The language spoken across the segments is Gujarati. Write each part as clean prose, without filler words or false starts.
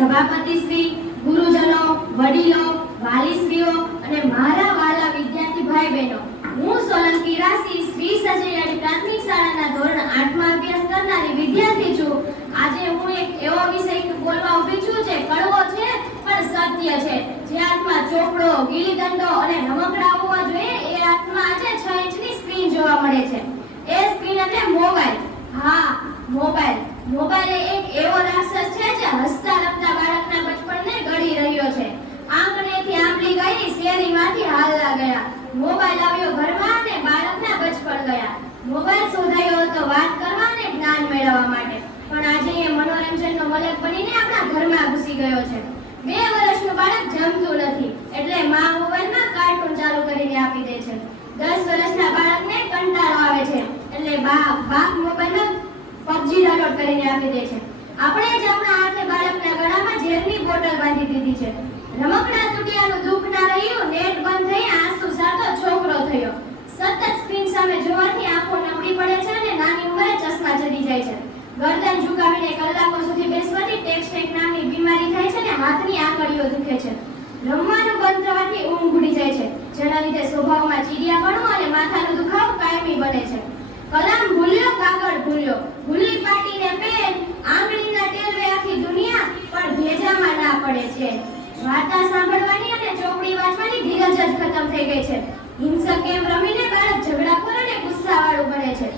સભાપતિશ્રી, ગુરુજનો, વડીલો, વાલીશ્રીઓ અને મારા વાલા વિદ્યાર્થી ભાઈ બહેનો, હું સોલંકી રાશિ શ્રી સજયવાડી પ્રાથમિક શાળાના ધોરણ 8માં અભ્યાસ કરનારી વિદ્યાર્થી છું. આજે હું એક એવો વિષય બોલવા ઊભી છું જે કડવો છે પણ સત્ય છે. જે હાથમાં ચોપડો, ગીલી દંડો અને રમકડા હોવા જોઈએ એ હાથમાં આજે 6 ઇંચની સ્ક્રીન જોવા મળે છે. એ સ્ક્રીન એટલે મોબાઈલ. હા, મોબાઈલ. મોબાઈલ એક એવો રાક્ષસ છે જે હસતા રમતા બાળકના બચપણને ગળી રહ્યો છે. આંગણેથી આંબલી ગઈ, શેરીમાંથી હાલલા ગયા. મોબાઈલ આવ્યો ઘરમાં અને બાળકના બચપણ ગયા. મોબાઈલ શોધાયો હતો વાત કરવા અને જ્ઞાન મેળવવા માટે, પણ આજે એ મનોરંજનનો મલક બનીને આપણા ઘરમાં ઘૂસી ગયો છે. 2 વર્ષનું બાળક જમતું નથી એટલે માં મોબાઈલમાં કાર્ટૂન ચાલુ કરીને આપી દે છે. 10 વર્ષના બાળકને કંટાળો આવે છે એટલે બાપ મોબાઈલમાં PUBG ડાઉનલોડ કરીને આપી દે છે. આપણે જ આપણા હાથે બાળકના ગળામાં ઝેરની બોટલ બાંધી દીધી છે. રમકડા તૂટ્યાનું દુઃખ ના રહ્યું, નેટ બંધ થઈ આંસુ સાતો છોકરો થયો. સતત સ્ક્રીન સામે જોવાથી આંખો નબળી પડે છે અને નાની ઉંમરે ચશ્મા ચડી જાય છે. ગરદન ઝુકાવીને કલાકો સુધી બેસવાથી ટેક્સ્ટેક નામની બીમારી થાય છે અને હાથની આંગળીઓ દુખે છે. રમવાનું બંધ થવાથી ઊંઘ ઉડી જાય છે, જેના લીધે સ્વભાવમાં ચીડિયાપણું અને માથાનો દુખાવો કાયમી બને છે. કલમ ભૂલ્યો, કાગળ ભૂલ્યો, ભૂલી પાટીને પેન, આંગળીના ટેરવે આખી દુનિયા પણ ભેજામાં ના પડે છે. વાર્તા સાંભળવાની અને ચોપડી વાંચવાની ધીરજ જ ખતમ થઈ ગઈ છે. હિંસક ગેમ રમીને બાળક ઝઘડાખોર અને ગુસ્સાવાળું બને છે.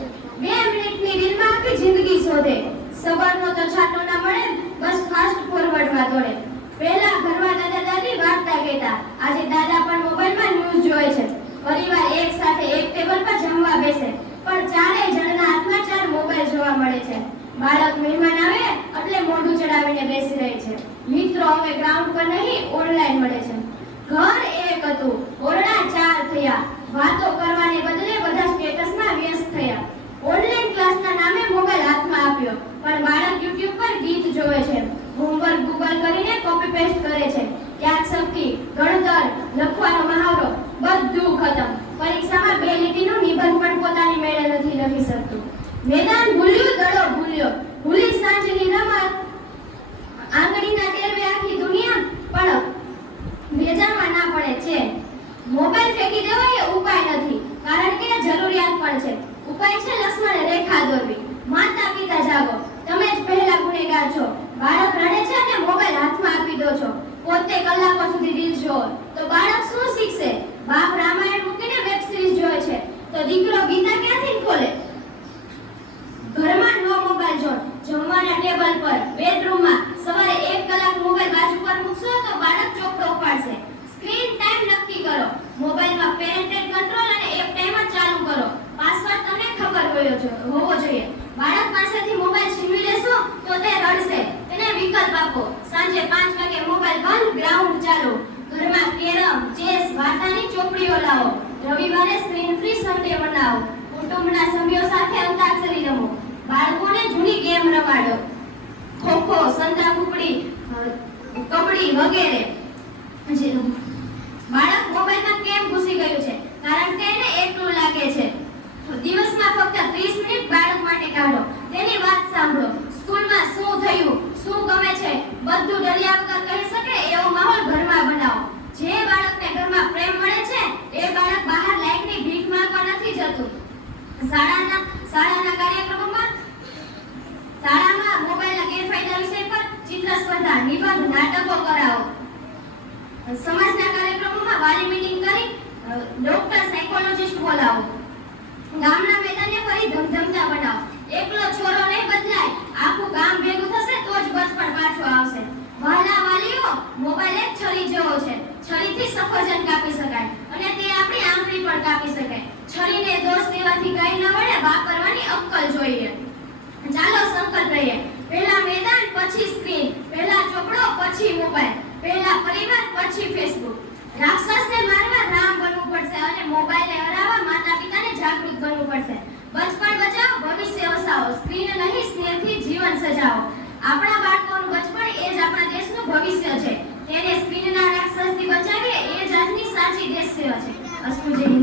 2 મિનિટની રીલમાં આખી જિંદગી શોધે. સબરનો તો છાંટો ના મળે, બસ ફાસ્ટ ફોરવર્ડમાં દોડે. પહેલા ઘરમાં દાદા દાદી વાર્તા કહેતા, આજે દાદા પણ મોબાઈલમાં ન્યૂઝ જોવે છે. પરિવાર એક સાથે એક ટેબલ પર જમવા બેસે, પણ ચારેય જણના હાથમાં 4 મોબાઈલ જોવા મળે છે. બાળક મહેમાન આવે એટલે મોઢું ચડાવીને બેસી રહે છે. મિત્રો હવે ગ્રાઉન્ડ પર નહીં, ઓનલાઈન મળે છે. ઘર એક હતું, ઓરડા 4 થયા. વાતો કરવાને બદલે બધા સ્ટેટસમાં વ્યસ્ત થયા. ઓનલાઈન ક્લાસના નામે મોબાઈલ હાથમાં આપ્યો, પણ બાળક YouTube પર ગીત જોવે છે. હોમવર્ક ગૂગલ કરીને કોપી પેસ્ટ કરે છે. યાદશક્તિ, ગણતર, લખવાનો મહાવરો બધું ખતમ. પરીક્ષામાં 2 લીટીનું નિબંધ પણ પોતાની મેળે નથી લખી શકતું. મેદાન ભૂલ્યું, દડો ભૂલ્યો, ભૂલી સાંજની રમત, આંગળીના ટેરવે આખી દુનિયા પણ ભેજામાં ના પડે છે. મોબાઈલ ફેંકી દેવો એ ઉપાય નથી, કારણ કે જરૂરિયાત પણ છે. ઉપાય છે લક્ષ્મણ રેખા દોરવી. માતા પિતા જાગો, તમે જ પહેલા ગુનેગાર છો. બાળક રડે છે અને મોબાઈલ હાથમાં આપી દો છો. પોતે કલાકો સુધી રીલ જોવો તો બાળક શું શીખશે? બાપ રામાયણ મૂકીને વેબ સિરીઝ જોવે છે તો દીકરો ગીતા ક્યાંથી ખોલે? ઘરમાં નો મોબાઈલ ઝોન. જમવાના ટેબલ પર, બેડરૂમમાં સવારે 1 કલાક મોબાઈલ બાજુ પર મૂકશો તો બાળક ચોપડો ઉપાડશે. સ્ક્રીન ટાઈમ નક્કી કરો. મોબાઈલમાં પેરેન્ટેડ કંટ્રોલ અને એપ ટાઈમર ચાલુ કરો. પાસવર્ડ તમને ખબર હોવો જોઈએ. બાળક પાસેથી મોબાઈલ છીનવી લેશો તો તે રડશે. તેને વિકલ્પ આપો. સાંજે 5 વાગે મોબાઈલ બંધ, ગ્રાઉન્ડ ચાલુ. ઘરમાં કેરમ, ચેસ, વાર્તાની ચોપડીઓ લાવો. રવિવારે સ્ક્રીન ફ્રી સન્ડે બનાવો. કુટુંબના સભ્યો સાથે અંતાક્ષરી રમો. બાળકોને જૂની ગેમ રમાડો. ખોખો, સંતાકુકડી, કબડ્ડી વગેરે. બાળક મોબાઈલમાં કેમ ઘૂસી ગયું છે? કારણ કે એને એકલું લાગે છે. દિવસમાં ફક્ત 30 મિનિટ બાળક માટે કાઢો. તેની વાત સાંભળો. સ્કૂલમાં શું થયું, શું ગમે છે બધું ડર્યા વગર કહી શકે એવો માહોલ ઘરમાં બનાવો. જે બાળકને ઘરમાં પ્રેમ મળે છે એ બાળક બહાર લાઈકની ભીખ માંગવા નથી જતું. શાળાના કાર્યક્રમોમાં મોબાઈલના ગેરફાયદા વિષય પર ચિત્ર સ્પર્ધા, નિબંધ, નાટકો કરાવો. સમાજના કાર્યક્રમોમાં વાલી મીટિંગ કરી ડોક્ટર, સાયકોલોજિસ્ટ બોલાવો. ગામના મેદાનને ફરી ધમધમતા બનાવો. એકલો છોરો નહીં બદલાય, આખું ગામ ભેગું થશે તો જ બચપણ પાછું આવશે. વહાલા વાલીઓ, મોબાઈલ એક છરી જેવો છે. છરીથી સફરજન કાપી શકાય અને તે આપણી આંગળી પણ કાપી શકાય. છરીને દોષ દેવાથી કઈ ન વળે, વાપરવાની અક્કલ જોઈએ. ચાલો સંકલ્પ લઈએ. પહેલા મેદાન, પછી સ્ક્રીન. પહેલા ચોપડો, પછી મોબાઈલ. પહેલા પરિવાર, પછી ફેસબુક. રાક્ષસને મારવા રામ બનવું પડશે અને મોબાઈલને હરાવવા માતા પિતાને જાગૃત બનવું પડશે. બચપણ બચાવો, ભવિષ્ય વસાવો. સ્ક્રીન નહીં, સ્નેહથી જીવન સજાવો. આપણા બાળકોનું બચપણ એ જ આપણા દેશનું ભવિષ્ય છે. તેને સ્ક્રીનના રાક્ષસથી બચાવીએ એ જ આજની સાચી દેશ સેવા છે. અસ્તુ જય હિન્દ.